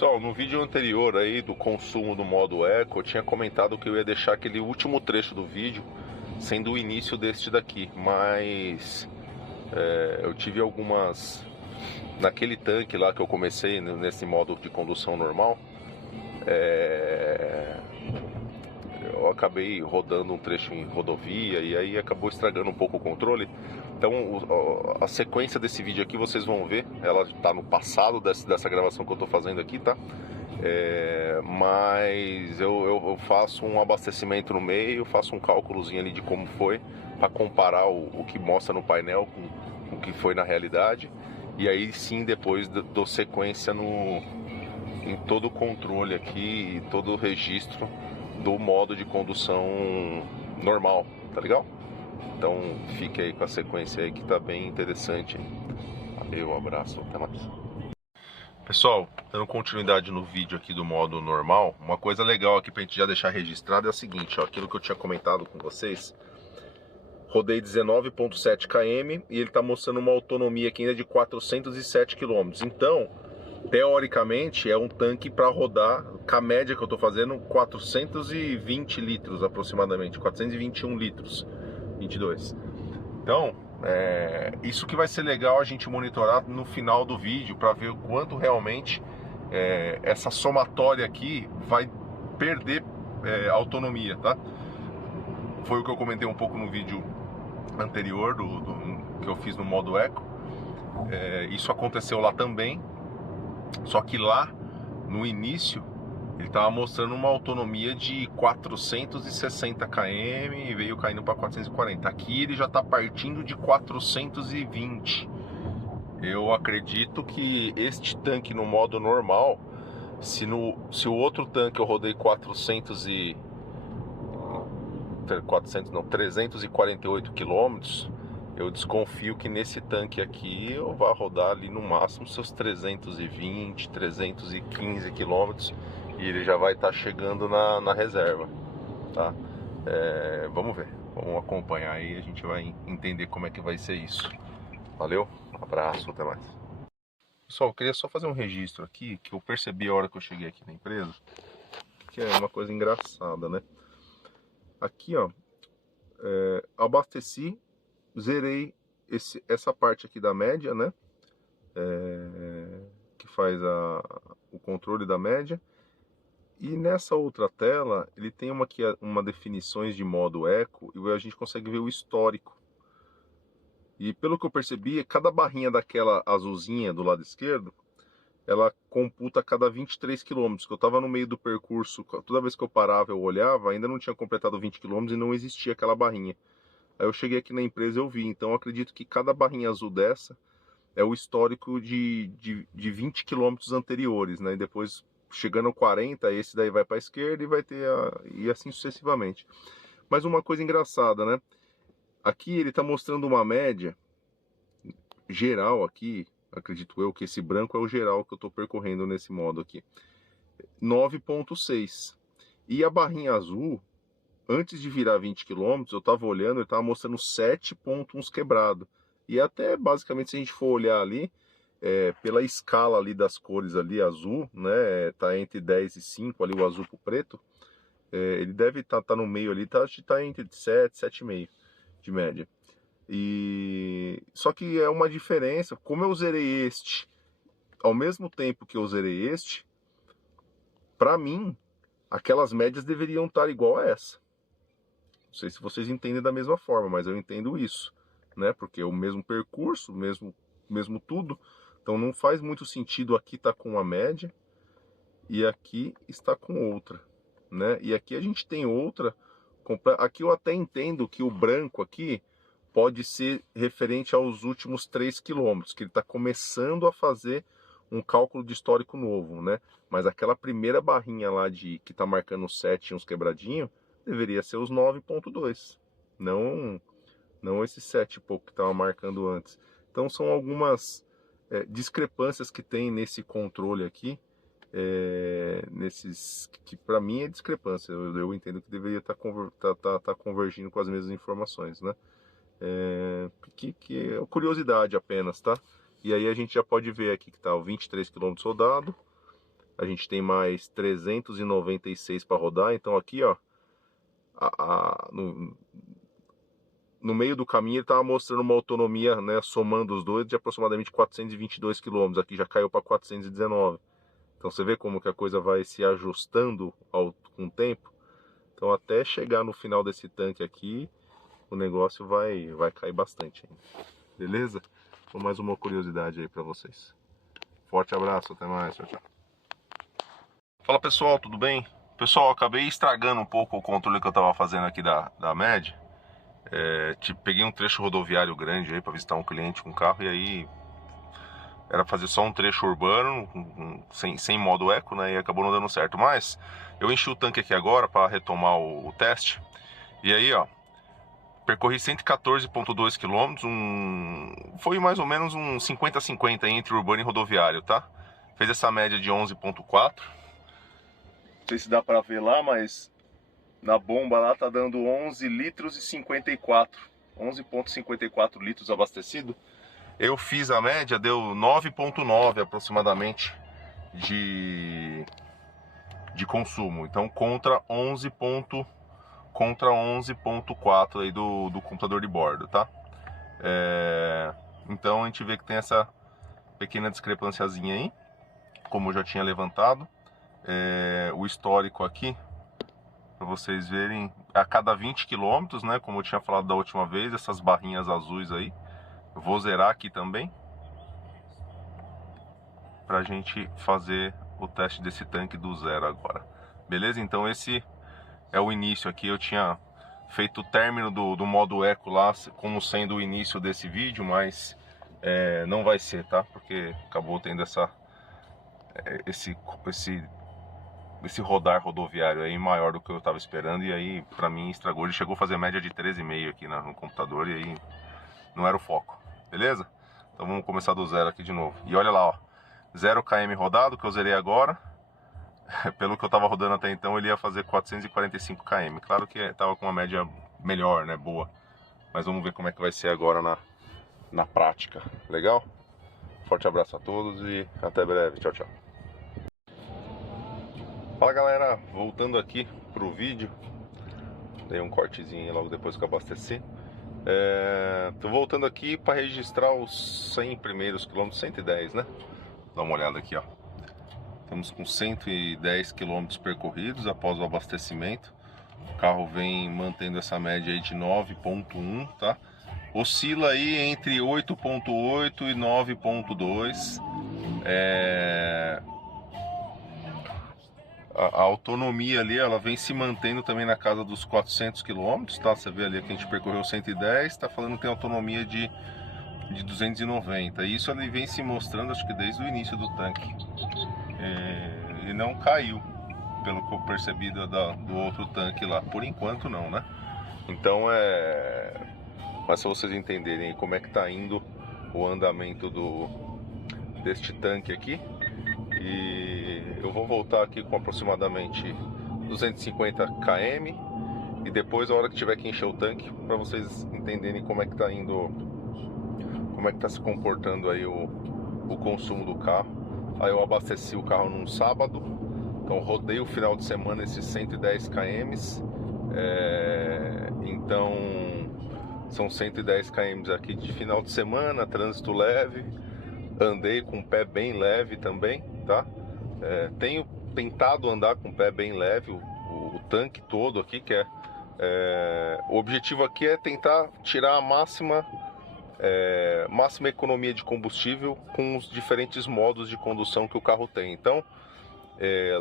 Pessoal, no vídeo anterior aí do consumo do modo Eco, eu tinha comentado que eu ia deixar aquele último trecho do vídeo sendo o início deste daqui, mas eu tive algumas... Naquele tanque lá que eu comecei, nesse modo de condução normal, eu acabei rodando um trecho em rodovia e aí acabou estragando um pouco o controle. Então a sequência desse vídeo aqui vocês vão ver, ela está no passado dessa gravação que eu estou fazendo aqui, tá? Mas eu faço um abastecimento no meio, faço um cálculozinho ali de como foi, para comparar o que mostra no painel com o que foi na realidade. E aí sim depois dou sequência em todo o controle aqui e todo o registro do modo de condução normal, tá legal? Então fique aí com a sequência aí que tá bem interessante. Valeu, um abraço, até mais. Pessoal, dando continuidade no vídeo aqui do modo normal, uma coisa legal aqui pra gente já deixar registrado é o seguinte, ó, aquilo que eu tinha comentado com vocês. Rodei 19,7 km e ele tá mostrando uma autonomia aqui ainda de 407 km. Então, teoricamente, é um tanque para rodar, com a média que eu tô fazendo, 420 litros aproximadamente, 421 litros, 22. Então, isso que vai ser legal a gente monitorar no final do vídeo para ver o quanto realmente essa somatória aqui vai perder autonomia, tá? Foi o que eu comentei um pouco no vídeo anterior que eu fiz no modo Eco. Isso aconteceu lá também, só que lá no início ele estava mostrando uma autonomia de 460 km e veio caindo para 440. Aqui ele já está partindo de 420. Eu acredito que este tanque no modo normal, se o outro tanque eu rodei 348 quilômetros, eu desconfio que nesse tanque aqui eu vá rodar ali no máximo seus 320, 315 quilômetros e ele já vai estar chegando na reserva, tá? Vamos ver, vamos acompanhar aí, a gente vai entender como é que vai ser isso. Valeu, abraço, até mais. Pessoal, eu queria só fazer um registro aqui, que eu percebi a hora que eu cheguei aqui na empresa, que é uma coisa engraçada, né? Aqui, ó, abasteci, zerei essa parte aqui da média, né? Que faz o controle da média. E nessa outra tela, ele tem uma definições de modo eco e a gente consegue ver o histórico. E pelo que eu percebi, cada barrinha daquela azulzinha do lado esquerdo, ela computa a cada 23 quilômetros, que eu estava no meio do percurso, toda vez que eu parava eu olhava, ainda não tinha completado 20 quilômetros e não existia aquela barrinha. Aí eu cheguei aqui na empresa e eu vi, então eu acredito que cada barrinha azul dessa é o histórico de 20 quilômetros anteriores, né? E depois, chegando ao 40, esse daí vai para a esquerda e vai ter e assim sucessivamente. Mas uma coisa engraçada, né? Aqui ele está mostrando uma média geral aqui, acredito eu que esse branco é o geral que eu estou percorrendo nesse modo aqui. 9,6. E a barrinha azul, antes de virar 20 km, eu estava olhando, ele estava mostrando 7,1 quebrado. E até, basicamente, se a gente for olhar ali, pela escala ali das cores ali, azul, né, tá entre 10 e 5, ali o azul pro preto, ele deve tá no meio ali, tá entre 7, 7,5 de média. E só que é uma diferença, como eu zerei este, ao mesmo tempo que eu zerei este, para mim, aquelas médias deveriam estar igual a essa. Não sei se vocês entendem da mesma forma, mas eu entendo isso, né? Porque é o mesmo percurso, mesmo tudo. Então não faz muito sentido aqui estar com uma média e aqui está com outra, né? E aqui a gente tem outra. Aqui eu até entendo que o branco aqui pode ser referente aos últimos 3 quilômetros, que ele está começando a fazer um cálculo de histórico novo, né? Mas aquela primeira barrinha lá que está marcando 7 e uns quebradinhos, deveria ser os 9,2, não esse 7 e pouco que estava marcando antes. Então são algumas discrepâncias que tem nesse controle aqui, que para mim é discrepância. Eu entendo que deveria estar convergindo com as mesmas informações, né? Que é curiosidade apenas, tá? E aí a gente já pode ver aqui que tá o 23 km rodado, A gente tem mais 396 para rodar, então aqui, ó, no meio do caminho ele estava mostrando uma autonomia, né, somando os dois, de aproximadamente 422 km. Aqui já caiu para 419. Então você vê como que a coisa vai se ajustando com o tempo. Então até chegar no final desse tanque aqui, o negócio vai cair bastante ainda. Beleza? Então mais uma curiosidade aí para vocês. Forte abraço, até mais, tchau, tchau. Fala pessoal, tudo bem? Pessoal, acabei estragando um pouco o controle que eu estava fazendo aqui da MED. Peguei um trecho rodoviário grande aí para visitar um cliente com carro, e aí era fazer só um trecho urbano sem modo eco, né, e acabou não dando certo. Mas eu enchi o tanque aqui agora para retomar o teste, e aí ó, percorri 114,2 km, foi mais ou menos um 50-50 entre urbano e rodoviário, tá? Fez essa média de 11,4. Não sei se dá para ver lá, mas na bomba lá tá dando 11 litros e 54, 11,54 litros abastecido. Eu fiz a média, deu 9,9 aproximadamente de consumo. Então contra 11,4 aí do computador de bordo, tá? Então a gente vê que tem essa pequena discrepânciazinha aí, como eu já tinha levantado. O histórico aqui, para vocês verem, a cada 20 km, né, como eu tinha falado da última vez, essas barrinhas azuis aí. Eu vou zerar aqui também, pra gente fazer o teste desse tanque do zero agora. Beleza? Então esse é o início aqui. Eu tinha feito o término do modo eco lá como sendo o início desse vídeo, mas não vai ser, tá? Porque acabou tendo esse rodar rodoviário aí maior do que eu estava esperando, e aí pra mim estragou. Ele chegou a fazer média de 13,5 aqui no computador, e aí não era o foco. Beleza? Então vamos começar do zero aqui de novo. E olha lá, ó, 0 km rodado, que eu zerei agora. Pelo que eu tava rodando até então, ele ia fazer 445 km. Claro que tava com uma média melhor, né, boa. Mas vamos ver como é que vai ser agora na prática. Legal? Forte abraço a todos e até breve. Tchau, tchau. Fala galera, voltando aqui pro vídeo. Dei um cortezinho logo depois que eu abasteci. Tô voltando aqui para registrar os 100 primeiros quilômetros, 110, né? Dá uma olhada aqui, ó. Estamos com 110 quilômetros percorridos após o abastecimento. O carro vem mantendo essa média aí de 9,1, tá? Oscila aí entre 8,8 e 9,2. A autonomia ali, ela vem se mantendo também na casa dos 400 km, tá? Você vê ali que a gente percorreu 110, tá falando que tem autonomia de 290. E isso ali vem se mostrando, acho que desde o início do tanque. E não caiu, pelo que eu percebi do outro tanque lá. Por enquanto não, né? Então mas se vocês entenderem como é que tá indo o andamento deste tanque aqui. E eu vou voltar aqui com aproximadamente 250 km. E depois, a hora que tiver que encher o tanque, para vocês entenderem como é que tá indo, como é que tá se comportando aí o consumo do carro. Aí eu abasteci o carro num sábado, então rodei o final de semana esses 110 km. Então são 110 km aqui de final de semana, trânsito leve. Andei com o pé bem leve também, tá? Tenho tentado andar com o pé bem leve, o tanque todo aqui, o objetivo aqui é tentar tirar a máxima economia de combustível com os diferentes modos de condução que o carro tem. Então,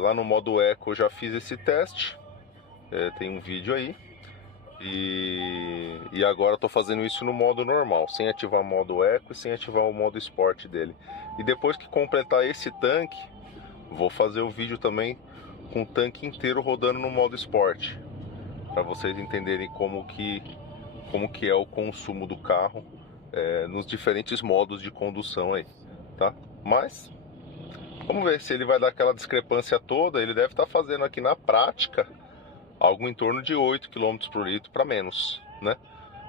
lá no modo Eco eu já fiz esse teste, tem um vídeo aí. E agora estou fazendo isso no modo normal, sem ativar o modo Eco e sem ativar o modo Sport dele. E depois que completar esse tanque, vou fazer o vídeo também com o tanque inteiro rodando no modo Sport, para vocês entenderem como que é o consumo do carro nos diferentes modos de condução aí, tá? Mas vamos ver se ele vai dar aquela discrepância toda. Ele deve estar fazendo aqui na prática algo em torno de 8 km por litro para menos, né?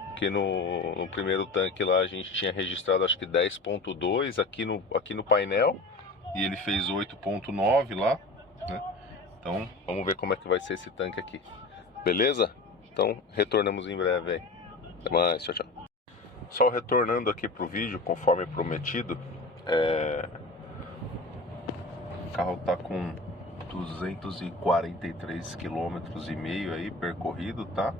Porque no primeiro tanque lá a gente tinha registrado acho que 10,2 aqui no painel, e ele fez 8,9 lá, né? Então vamos ver como é que vai ser esse tanque aqui. Beleza? Então retornamos em breve aí. Até mais, tchau, tchau. Só retornando aqui pro vídeo, conforme prometido, o carro tá com 243 km e meio aí percorrido, tá?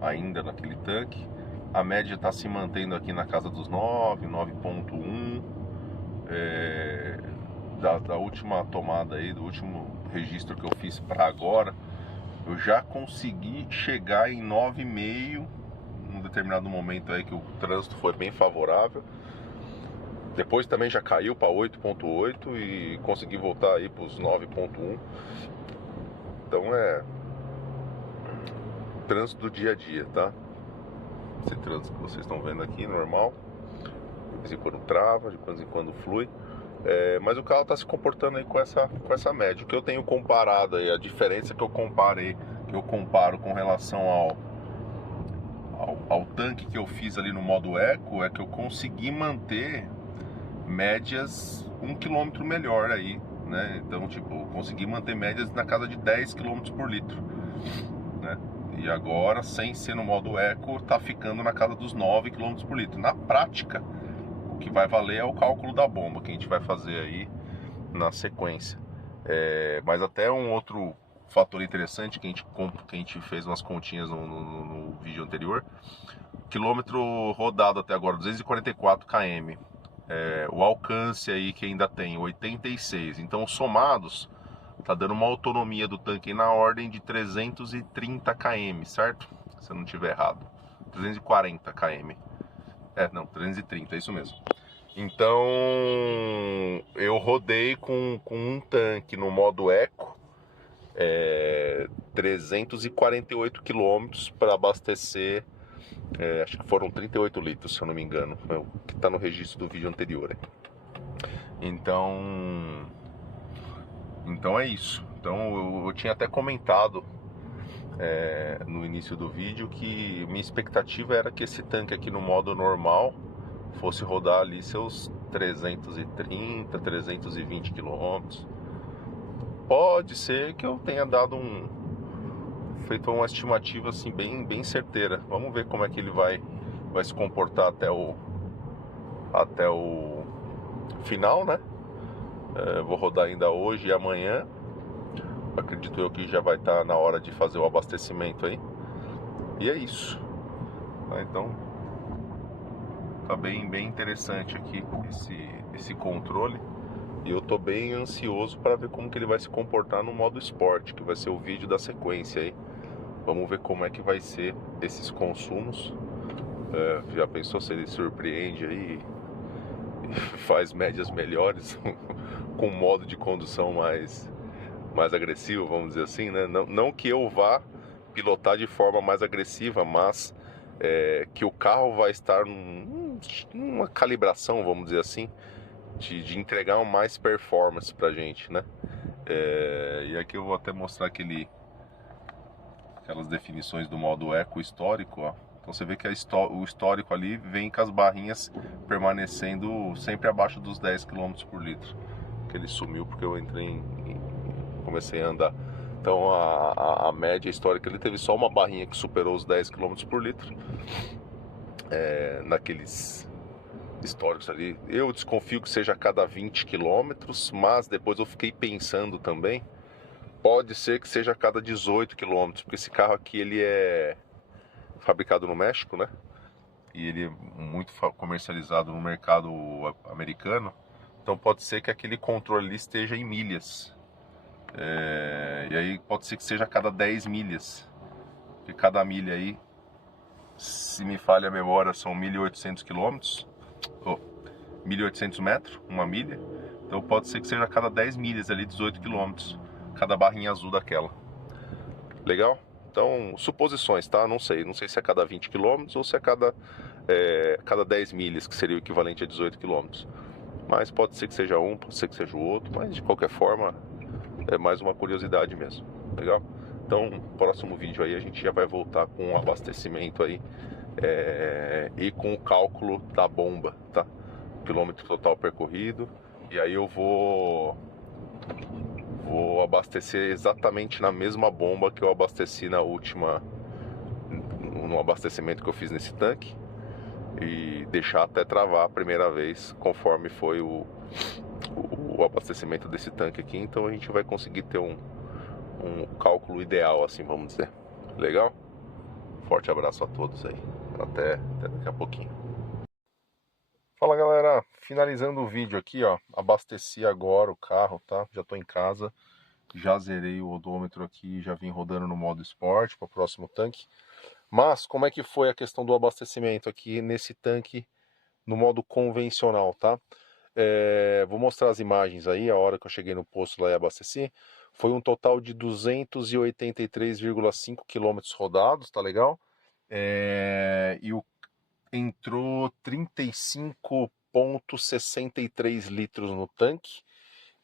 Ainda naquele tanque. A média tá se mantendo aqui na casa dos 9,1. Da última tomada aí, do último registro que eu fiz para agora, eu já consegui chegar em 9,5 num determinado momento aí que o trânsito foi bem favorável. Depois também já caiu para 8,8 e consegui voltar aí para os 9,1. Então é trânsito do dia a dia, tá? Esse trânsito que vocês estão vendo aqui, normal. De vez em quando trava, de vez em quando flui. Mas o carro está se comportando aí com essa média. O que eu tenho comparado aí, a diferença que eu comparo com relação ao tanque que eu fiz ali no modo Eco, é que eu consegui manter médias 1 km melhor aí, né? Então, tipo, consegui manter médias na casa de 10 km por litro, né? E agora, sem ser no modo Eco, tá ficando na casa dos 9 km por litro. Na prática, o que vai valer é o cálculo da bomba, que a gente vai fazer aí na sequência. Mas até um outro fator interessante que a gente fez umas continhas no vídeo anterior. Quilômetro rodado até agora, 244 km. O alcance aí que ainda tem 86. Então, somados, tá dando uma autonomia do tanque na ordem de 330 km, certo? Se eu não estiver errado. 340 km. Não, 330, é isso mesmo. Então, eu rodei com um tanque no modo Eco, 348 km para abastecer, acho que foram 38 litros, se eu não me engano, que está no registro do vídeo anterior. Então é isso. Então eu tinha até comentado no início do vídeo que minha expectativa era que esse tanque aqui no modo normal fosse rodar ali seus 330, 320 quilômetros. Pode ser que eu tenha feito uma estimativa assim bem certeira. Vamos ver como é que ele vai se comportar até o final, né? Vou rodar ainda hoje e amanhã. Acredito eu que já vai estar na hora de fazer o abastecimento aí. E é isso. Então tá bem interessante aqui esse controle. E eu tô bem ansioso para ver como que ele vai se comportar no modo esporte, que vai ser o vídeo da sequência aí. Vamos ver como é que vai ser esses consumos. Já pensou se ele surpreende aí e faz médias melhores com um modo de condução mais agressivo, vamos dizer assim, né? Não que eu vá pilotar de forma mais agressiva, mas que o carro vai estar numa calibração, vamos dizer assim, de entregar mais performance pra gente, né? E aqui eu vou até mostrar aquelas definições do modo Eco histórico, ó. Então você vê que o histórico ali vem com as barrinhas permanecendo sempre abaixo dos 10 km por litro. Que ele sumiu porque eu comecei a andar. Então a média histórica ele teve só uma barrinha que superou os 10 km por litro. Naqueles históricos ali, eu desconfio que seja a cada 20 km, mas depois eu fiquei pensando também, pode ser que seja a cada 18 km, porque esse carro aqui ele é fabricado no México, né? E ele é muito comercializado no mercado americano, então pode ser que aquele controle ali esteja em milhas, e aí pode ser que seja a cada 10 milhas, porque cada milha aí, se me falha a memória, são 1.800 km, 1.800 metros, uma milha. Então pode ser que seja a cada 10 milhas ali, 18 km, cada barrinha azul daquela. Legal? Então, suposições, tá? Não sei se é a cada 20 km ou se é cada 10 milhas, que seria o equivalente a 18 km. Mas pode ser que seja um, pode ser que seja o outro, mas de qualquer forma é mais uma curiosidade mesmo. Legal? Então, no próximo vídeo aí a gente já vai voltar com o abastecimento aí e com o cálculo da bomba, tá? Quilômetro total percorrido E aí eu vou abastecer exatamente na mesma bomba que eu abasteci no abastecimento que eu fiz nesse tanque, e deixar até travar a primeira vez, conforme foi o abastecimento desse tanque aqui. Então a gente vai conseguir ter um cálculo ideal, assim, vamos dizer. Legal? Forte abraço a todos aí. Até daqui a pouquinho. Fala, galera, finalizando o vídeo aqui, ó, abasteci agora o carro, tá? Já tô em casa, já zerei o odômetro aqui, já vim rodando no modo esporte para o próximo tanque. Mas como é que foi a questão do abastecimento aqui nesse tanque no modo convencional, tá? Vou mostrar as imagens aí, a hora que eu cheguei no posto lá e abasteci. Foi um total de 283,5 km rodados, tá legal? Entrou 35,63 litros no tanque.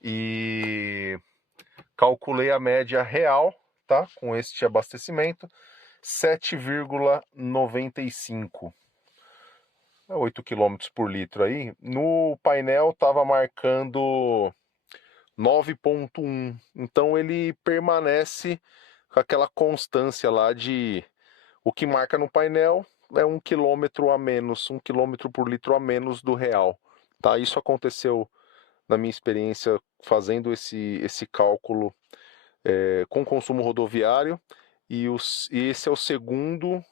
E calculei a média real, tá? Com este abastecimento, 7,95. 8 km por litro aí. No painel estava marcando 9,1. Então ele permanece com aquela constância lá de... O que marca no painel é 1 km a menos, 1 km por litro a menos do real. Tá? Isso aconteceu na minha experiência fazendo esse cálculo com consumo rodoviário. E esse é o segundo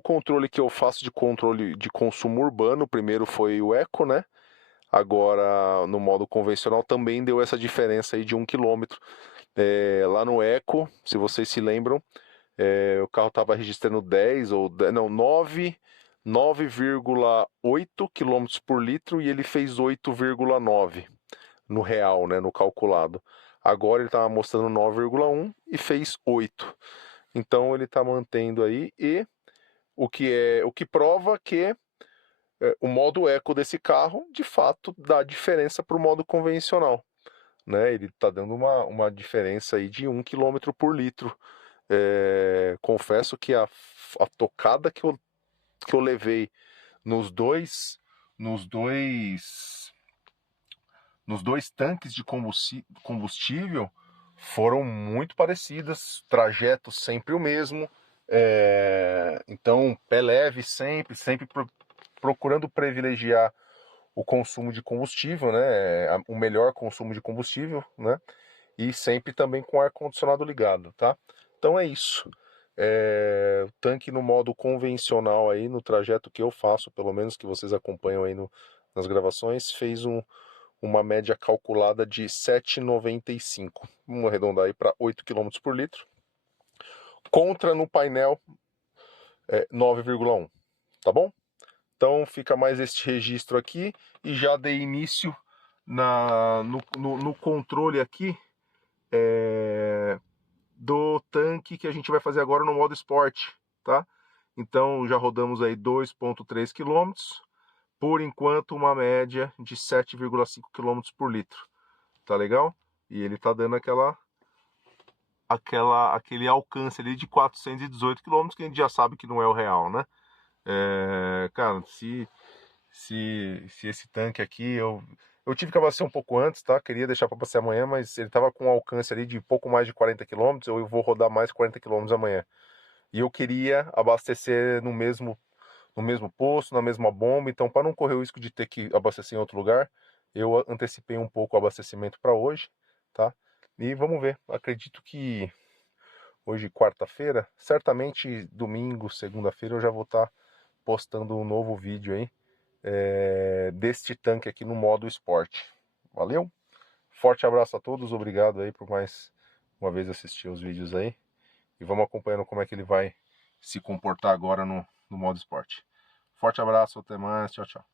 controle que eu faço de controle de consumo urbano. O primeiro foi o Eco, né? Agora, no modo convencional, também deu essa diferença aí de 1 km. Lá no Eco, se vocês se lembram, o carro estava registrando 9,8 km por litro, e ele fez 8,9 no real, né, no calculado. Agora ele estava mostrando 9,1 e fez 8. Então ele está mantendo aí, e o que prova que o modo eco desse carro de fato dá diferença para o modo convencional, né? Ele está dando uma diferença aí de 1 km por litro. Confesso que a tocada que eu levei nos dois tanques de combustível foram muito parecidas, trajeto sempre o mesmo. Então, pé leve sempre procurando privilegiar o consumo de combustível, né? O melhor consumo de combustível, né? E sempre também com ar-condicionado ligado, tá? Então é isso. O tanque no modo convencional aí, no trajeto que eu faço, pelo menos que vocês acompanham aí nas gravações, fez uma média calculada de 7,95. Vamos arredondar aí para 8 km por litro. Contra no painel 9,1, tá bom? Então fica mais este registro aqui, e já dei início no controle aqui do tanque que a gente vai fazer agora no modo esporte, tá? Então já rodamos aí 2,3 km, por enquanto uma média de 7,5 km por litro, tá legal? E ele tá dando aquele alcance ali de 418 km, que a gente já sabe que não é o real, né? Cara, se esse tanque aqui, eu tive que abastecer um pouco antes, tá? Queria deixar para abastecer amanhã, mas ele tava com um alcance ali de pouco mais de 40 km, eu vou rodar mais 40 km amanhã. E eu queria abastecer no mesmo posto, na mesma bomba. Então, para não correr o risco de ter que abastecer em outro lugar, eu antecipei um pouco o abastecimento para hoje, tá? E vamos ver, acredito que hoje, quarta-feira, certamente domingo, segunda-feira, eu já vou estar postando um novo vídeo aí deste tanque aqui no modo esporte. Valeu? Forte abraço a todos, obrigado aí por mais uma vez assistir os vídeos aí. E vamos acompanhando como é que ele vai se comportar agora no modo esporte. Forte abraço, até mais, tchau, tchau.